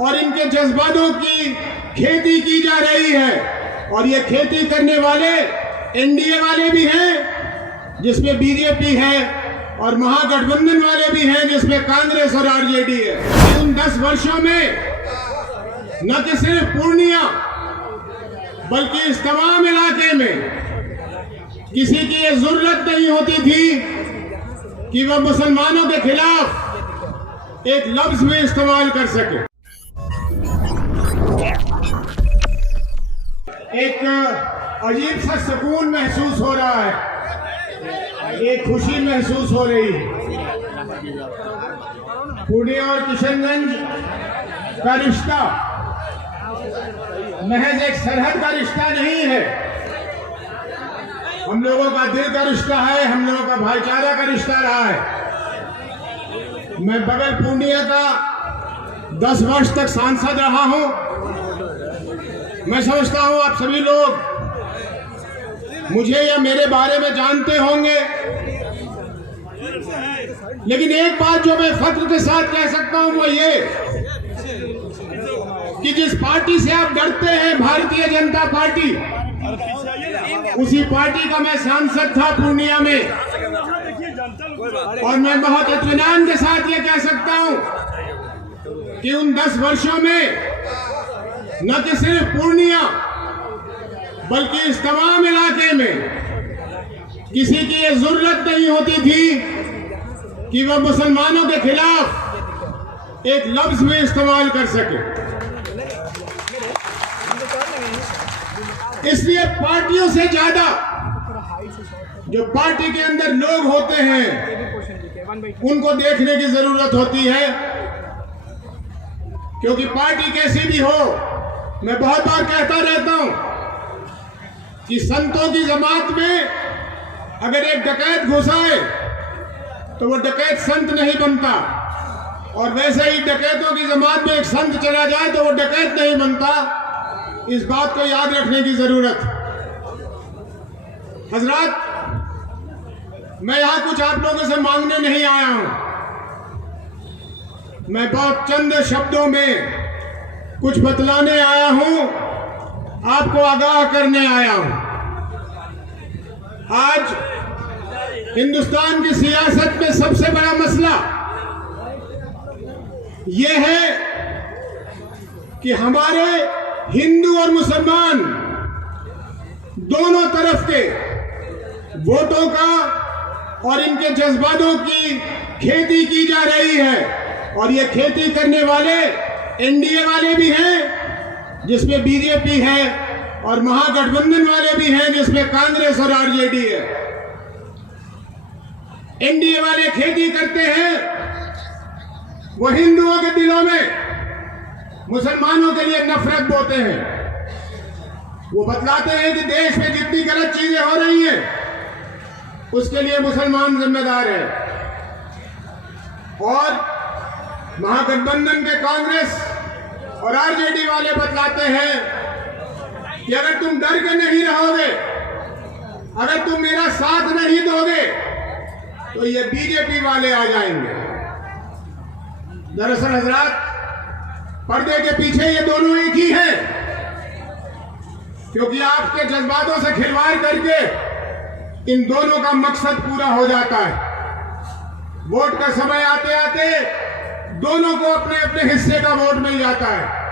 और इनके जज्बातों की खेती की जा रही है। और ये खेती करने वाले एनडीए वाले भी हैं जिसमें बीजेपी है, और महागठबंधन वाले भी हैं जिसमें कांग्रेस और आरजेडी है। इन 10 वर्षों में न कि सिर्फ पूर्णिया बल्कि इस तमाम इलाके में किसी की ये जरूरत नहीं होती थी कि वह मुसलमानों के खिलाफ एक लफ्ज में इस्तेमाल कर सके। एक अजीब सा सुकून महसूस हो रहा है, एक खुशी महसूस हो रही है। पूर्णिया और किशनगंज का रिश्ता महज एक सरहद का रिश्ता नहीं है, हम लोगों का दिल का रिश्ता है, हम लोगों का भाईचारा का रिश्ता रहा है। मैं बगल पूर्णिया का 10 वर्ष तक सांसद रहा हूं। मैं समझता हूं आप सभी लोग मुझे या मेरे बारे में जानते होंगे, लेकिन एक बात जो मैं फख्र के साथ कह सकता हूं वो ये कि जिस पार्टी से आप डरते हैं, भारतीय जनता पार्टी, उसी पार्टी का मैं सांसद था पूर्णिया में। और मैं बहुत इत्मीनान के साथ ये कह सकता हूं कि उन 10 वर्षों में न कि सिर्फ पूर्णिया बल्कि इस तमाम इलाके में किसी की ये जरूरत नहीं होती थी कि वह मुसलमानों के खिलाफ एक लफ्ज में इस्तेमाल कर सके। इसलिए पार्टियों से ज्यादा जो पार्टी के अंदर लोग होते हैं उनको देखने की जरूरत होती है, क्योंकि पार्टी कैसी भी हो, मैं बहुत बार कहता रहता हूं कि संतों की जमात में अगर एक डकैत घुसाए तो वो डकैत संत नहीं बनता, और वैसे ही डकैतों की जमात में एक संत चला जाए तो वो डकैत नहीं बनता। इस बात को याद रखने की जरूरत है। हजरात, मैं यहां कुछ आप लोगों से मांगने नहीं आया हूं, मैं बहुत चंद शब्दों में कुछ बतलाने आया हूं, आपको आगाह करने आया हूं। आज हिंदुस्तान की सियासत में सबसे बड़ा मसला यह है कि हमारे हिंदू और मुसलमान दोनों तरफ के वोटों का और इनके जज्बातों की खेती की जा रही है। और ये खेती करने वाले एनडीए वाले भी हैं जिसमें बीजेपी है, और महागठबंधन वाले भी हैं जिसमें कांग्रेस और आरजेडी है। एनडीए वाले खेती करते हैं, वो हिंदुओं के दिलों में मुसलमानों के लिए नफरत बोते हैं। वो बतलाते हैं कि देश में जितनी गलत चीजें हो रही हैं उसके लिए मुसलमान जिम्मेदार है। और महागठबंधन के कांग्रेस और आरजेडी वाले बतलाते हैं कि अगर तुम डर के नहीं रहोगे, अगर तुम मेरा साथ नहीं दोगे तो ये बीजेपी वाले आ जाएंगे। दरअसल हजरात, पर्दे के पीछे ये दोनों एक ही हैं, क्योंकि आपके जज्बातों से खिलवाड़ करके इन दोनों का मकसद पूरा हो जाता है। वोट का समय आते आते दोनों को अपने अपने हिस्से का वोट मिल जाता है।